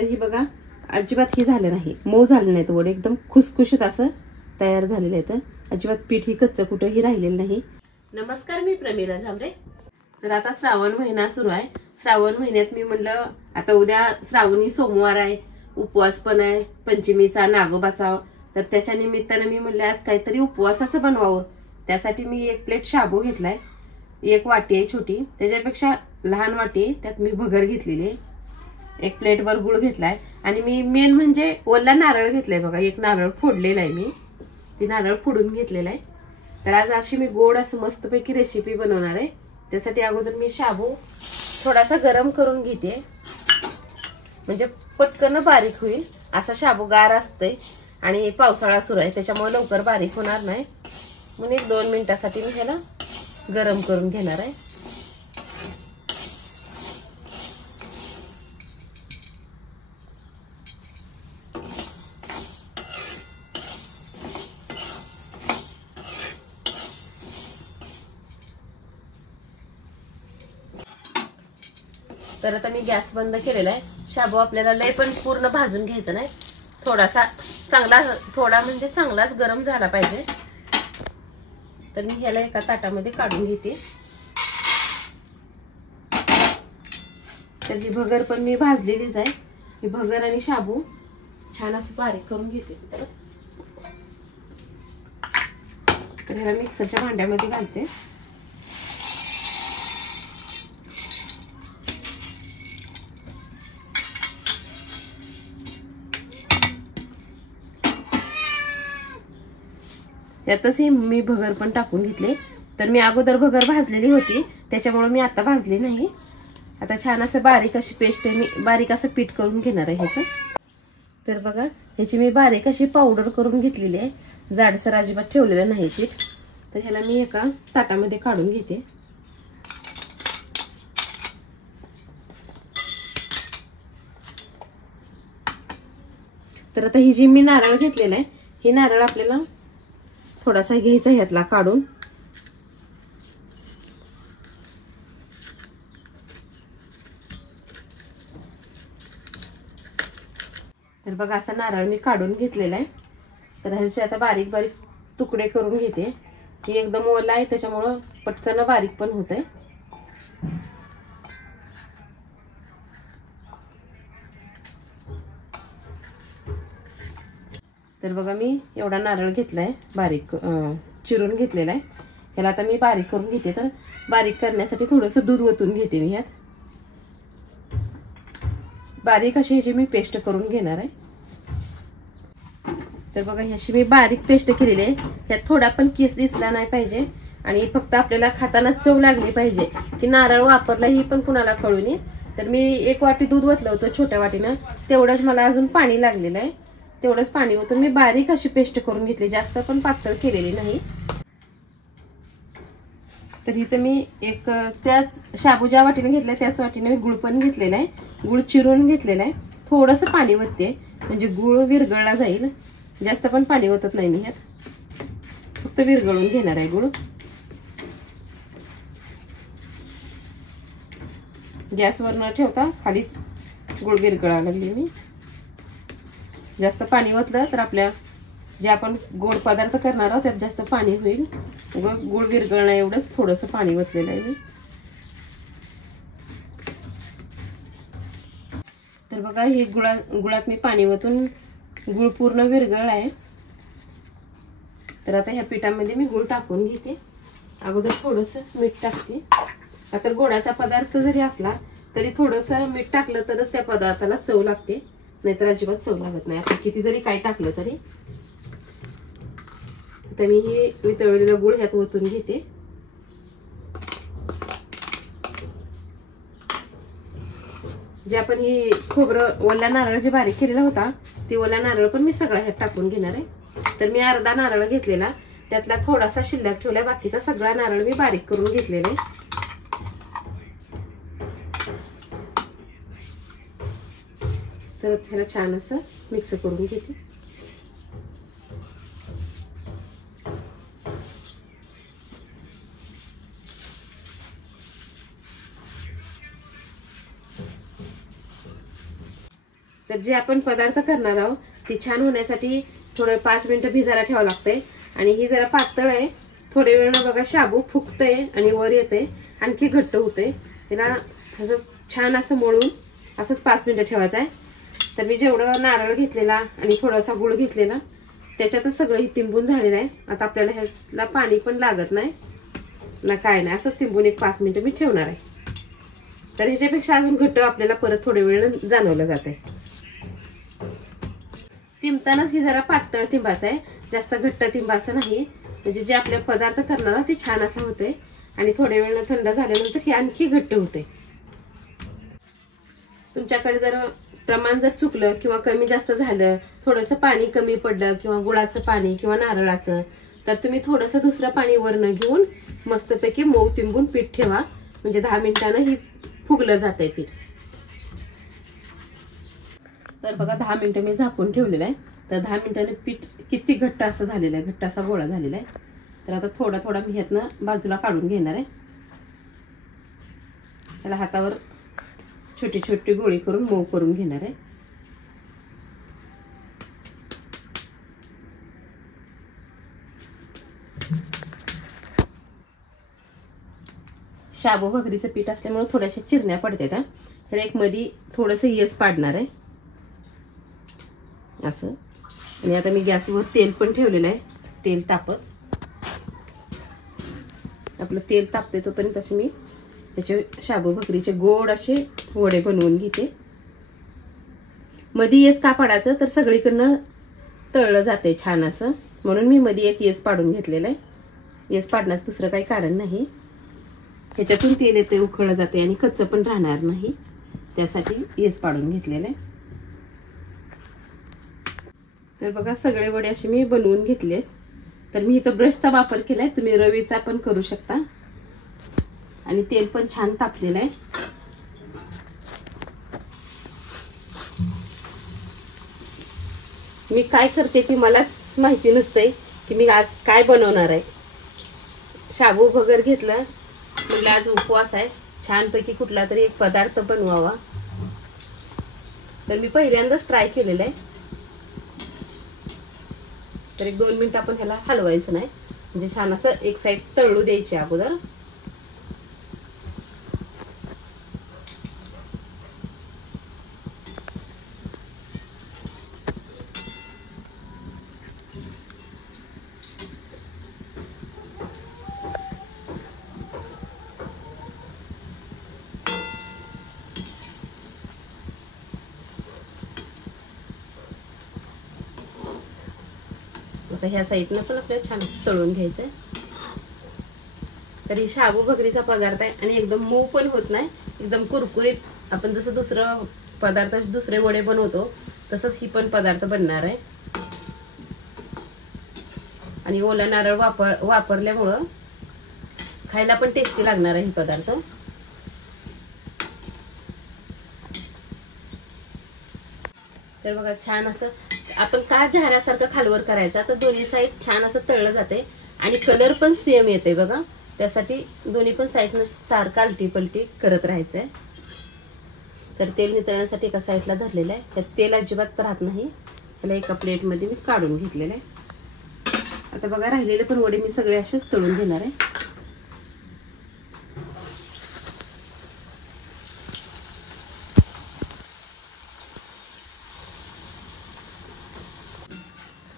तर ही बघा अजिबात ही झालं नाही, मऊ झाले नाहीत वडे, एकदम खुसखुशीत असं तयार झालेलं आहे. तर अजिबात पीठ ही कच्चं कुठंही राहिलेलं नाही. नमस्कार, मी प्रमिला झांबरे. तर आता श्रावण महिना सुरू आहे. श्रावण महिन्यात मी म्हणलं आता उद्या श्रावणी सोमवार आहे, उपवास पण आहे, पंचमीचा नागोबाचा. तर त्याच्या निमित्तानं मी म्हणलं आज काहीतरी उपवासाचं बनवावं. त्यासाठी मी 1 प्लेट शाबू घेतलाय, 1 वाटी आहे छोटी, त्याच्यापेक्षा लहान वाटी आहे, त्यात मी भगर घेतलेली आहे. 1 प्लेटभर गुळ घेतलाय आणि मी मेन म्हणजे ओला नारळ घेतलाय बघा. 1 नारळ फोडलेला आहे, मी ती नारळ फोडून घेतलेला आहे. तर आज अशी मी गोड असं मस्तपैकी रेसिपी बनवणार आहे. त्यासाठी अगोदर मी शाबू थोडासा गरम करून घेते, म्हणजे पटकन बारीक होईल. असा शाबू गार असतोय आणि पावसाळा सुरू आहे त्याच्यामुळे लवकर बारीक होणार नाही, म्हणून 1-2 मिनिटासाठी मी ह्याला गरम करून घेणार आहे. तर आता मी गॅस बंद केलेला आहे. शाबू आपल्याला लय पण पूर्ण भाजून घ्यायचं नाही, थोडासा थोडा म्हणजे चांगलाच गरम झाला पाहिजे. तर मी ह्याला एका ताटामध्ये काढून घेते. तर ही भगर पण मी भाजलेलीच आहे. ही भगर आणि शाबू छान असं बारीक करून घेते. तर ह्याला मिक्सरच्या भांड्यामध्ये घालते. यातच मी भगर पण टाकून घेतले. तर मी अगोदर भगर भाजलेली होती त्याच्यामुळे मी आता भाजली नाही. आता छान असं बारीक अशी पेस्ट मी बारीक असं पीठ करून घेणार आहे ह्याचं. तर बघा ह्याची मी बारीक अशी पावडर करून घेतलेली आहे, जाडसर अजिबात ठेवलेलं नाही पीठ. तर ह्याला मी एका ताटामध्ये काढून घेते. तर आता ही जी मी नारळ घेतलेला आहे, हे नारळ आपल्याला थोडासा घ्यायचा ह्यातला काढून. तर बघा असा नारळ मी काढून घेतलेला आहे. तर ह्याचे आता बारीक बारीक तुकडे करून घेते. ही एकदम ओला आहे त्याच्यामुळं पटकन बारीक पण होतंय. तर बघा मी एवढा नारळ घेतलाय, बारीक चिरून घेतलेला आहे. ह्याला आता मी बारीक करून घेते. तर बारीक करण्यासाठी थोडंसं दूध ओतून घेते मी ह्यात. बारीक अशी ह्याची मी पेस्ट करून घेणार आहे. तर बघा ह्याची मी बारीक पेस्ट केलेली आहे. ह्यात थोडा पण किस दिसला नाही पाहिजे आणि फक्त आपल्याला खाताना चव लागली पाहिजे की नारळ वापरला, ही पण कुणाला कळू नये. तर मी 1 वाटी दूध ओतलं होतं छोट्या वाटीनं, तेवढंच मला अजून पाणी लागलेलं आहे. तेवढंच पाणी ओतून मी बारीक अशी पेस्ट करून घेतली, जास्त पण पातळ केलेली नाही. तर इथं मी त्याच शाबू ज्या वाटीने घेतलाय त्याच वाटीने मी गुळ पण घेतलेला आहे. गुळ चिरून घेतलेला आहे. थोडंसं पाणी ओतते म्हणजे गुळ विरघळला जाईल. जास्त पण पाणी ओतत नाही मी ह्यात, फक्त विरघळून घेणार आहे गुळ. गॅसवर न ठेवता खालीच गुळ विरघळायला लागली मी. जास्त पाणी ओतलं तर आपल्या जे आपण गोड पदार्थ करणार आहोत त्यात जास्त पाणी होईल. गुळ विरघळणं एवढंच थोडंसं पाणी ओतलेलं आहे मी. तर बघा हे गुळात मी पाणी ओतून गुळ पूर्ण विरघळला आहे. तर आता ह्या पिठामध्ये मी गुळ टाकून घेते. अगोदर थोडंसं मीठ टाकते. आता गोडाचा पदार्थ जरी असला तरी थोडंसं मीठ टाकलं तरच त्या पदार्थाला चव लागते, नाहीतर अजिबात चव लागत नाही आपण किती जरी काय टाकलं तरी. आता मी हे वितळलेलं गुळ ह्यात ओतून घेते. जे आपण ही खोबरं ओला नारळ जे बारीक केलेला होता ते ओला नारळ पण मी सगळा ह्यात टाकून घेणार आहे. तर मी अर्धा नारळ घेतलेला, त्यातला थोडासा शिल्लक ठेवला, बाकीचा सगळा नारळ मी बारीक करून घेतलेला आहे. तर ह्याला छान असं मिक्स करून घेते. तर जे आपण पदार्थ करणार आहोत ती छान होण्यासाठी थोडं 5 मिनिटं भिजायला ठेवावं लागतंय. आणि ही जरा पातळ आहे. थोड्या वेळानं बघा शाबू फुगतंय आणि वर येते, आणखी घट्ट होते. तिला असं छान असं मळून असंच 5 मिनिटं ठेवायचं आहे. तर मी जेवढं नारळ घेतलेला आणि थोडासा गुळ घेतलेला त्याच्यातच सगळं ही तिंबून झालेलं आहे. आता आपल्याला ह्याला पाणी पण लागत नाही ना काय नाही, असं तिंबून एक 5 मिनिटं मी ठेवणार आहे. तर ह्याच्यापेक्षा अजून घट्ट आपल्याला परत थोड्या वेळ जाणवलं जाते. तिंबतानाच ही जरा पातळ तिंबाचं आहे, जास्त घट्ट तिंबाचं नाही. म्हणजे जे आपले पदार्थ करणार ते छान असं होते आणि थोड्या वेळ थंड झाल्यानंतर ही आणखी घट्ट होते. तुमच्याकडे जर प्रमाण जर चुकलं किंवा कमी जास्त झालं, थोडंसं पाणी कमी पडलं किंवा गुळाचं पाणी किंवा नारळाचं, तर तुम्ही थोडंसं दुसरं पाणी वरनं घेऊन मस्तपैकी मऊ तिंबून पीठ ठेवा. म्हणजे 10 मिनिटांनं ही फुगलं जाते पीठ. तर बघा 10 मिनिटं मी झाकून ठेवलेलं आहे. तर 10 मिनिटांनी पीठ किती घट्ट असं झालेलं आहे, घट्ट असा गोळा झालेला आहे. तर आता थोडा थोडा मी ह्यातनं बाजूला काढून घेणार आहे. त्याला हातावर छोटी छोटी गोळी करून मऊ करून घेणार आहे. शाबू भगरीचं पीठ असल्यामुळे थोड्याशा चिरण्या पडतात. तर एक मध्ये थोडंसं येस पाडणार आहे असं. आणि आता मी गॅसवर तेल पण ठेवलेलं आहे. तेल तापत, आपलं तेल तापते तोपर्यंत असे मी त्याचे शाबू भगरीचे गोड असे वडे बनवून घेते. मध्ये येस का पाडायचं, तर सगळीकडनं तळलं जाते छान असं, म्हणून मी मध्ये एक येस पाडून घेतलेलं आहे. येस पाडण्याचं दुसरं काही कारण नाही. ह्याच्यातून तेल येते, उकळलं जाते आणि कच्चं पण राहणार नाही, त्यासाठी येस पाडून घेतलेलं आहे. तर बघा सगळे वडे असे मी बनवून घेतले. तर मी इथं ब्रशचा वापर केलाय, तुम्ही रवीचा पण करू शकता. आणि तेल पण छान तापलेलं आहे. मी काय करते ती मलाच माहिती नसते की मी आज काय बनवणार आहे. शाबू भगर घेतलं म्हटलं आज उपवास आहे, छानपैकी कुठला तरी एक पदार्थ बनवावा. तर मी पहिल्यांदाच ट्राय केलेलं आहे. तर 1-2 मिनिट आपण ह्याला हलवायचं नाही, म्हणजे छान असं एक साईड तळू द्यायची अगोदर. आता ह्या साईडनं पण आपल्याला छान तळून घ्यायचंय. तर ही शाबू भगरीचा पदार्थ आहे आणि एकदम मऊ पण होत नाही, एकदम कुरकुरीत. आपण जसं दुसरं पदार्थ दुसरे वडे बनवतो तसंच ही पण पदार्थ बनणार आहे. आणि ओला नारळ वापरल्यामुळं खायला पण टेस्टी लागणार आहे ही पदार्थ. तर बघा छान असं आपण का झाऱ्यासारखं खालवर करायचा, तर दोन्ही साईड छान असं तळलं जाते आणि कलर पण सेम येते बघा. त्यासाठी दोन्ही पण साईडनं सारखं आलटी पलटी करत राहायचंय. तर तेल नितळण्यासाठी एका साईडला धरलेलं आहे, त्यात तेल अजिबात राहत नाही. त्याला एका प्लेटमध्ये मी काढून घेतलेलं आहे. आता बघा राहिलेले पण वडे मी सगळे असेच तळून घेणार आहे.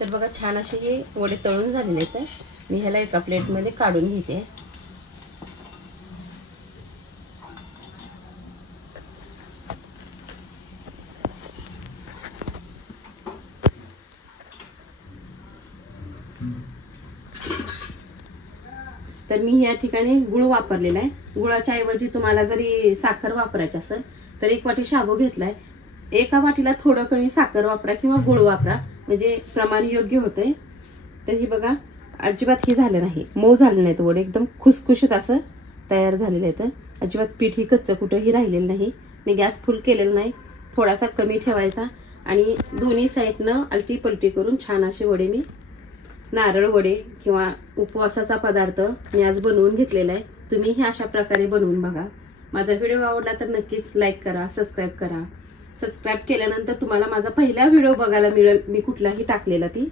तर बघा छान असे हे वडे तळून झालेले आहेत. मी ह्याला एका प्लेटमध्ये काढून घेते. तर मी या ठिकाणी गुळ वापरलेला आहे. गुळाच्या ऐवजी तुम्हाला जरी साखर वापरायची असेल तर 1 वाटी शाबू घेतलाय, एका वाटीला थोडं कमी साखर वापरा किंवा गुळ वापरा, म्हणजे प्रमाण योग्य होते. तर ही बघा अजिबात ही झालं नाही, मऊ झाले नाहीत वडे, एकदम खुसखुशीत असं तयार झालेलं आहे. अजिबात पीठ ही कच्चं कुठंही राहिलेलं नाही. मी गॅस फुल केलेला नाही, थोडासा कमी ठेवायचा आणि दोन्ही साईडनं अलटी पलटी करून छान असे वडे मी नारळ वडे किंवा उपवासाचा पदार्थ मी आज बनवून घेतलेला आहे. तुम्ही हे अशा प्रकारे बनवून बघा. माझा व्हिडिओ आवडला तर नक्कीच लाईक करा, सबस्क्राईब करा सबस्क्राईब केल्यानंतर तुम्हाला माझा पहिला व्हिडिओ बघायला मिळेल, मी कुठलाही टाकलेला ती.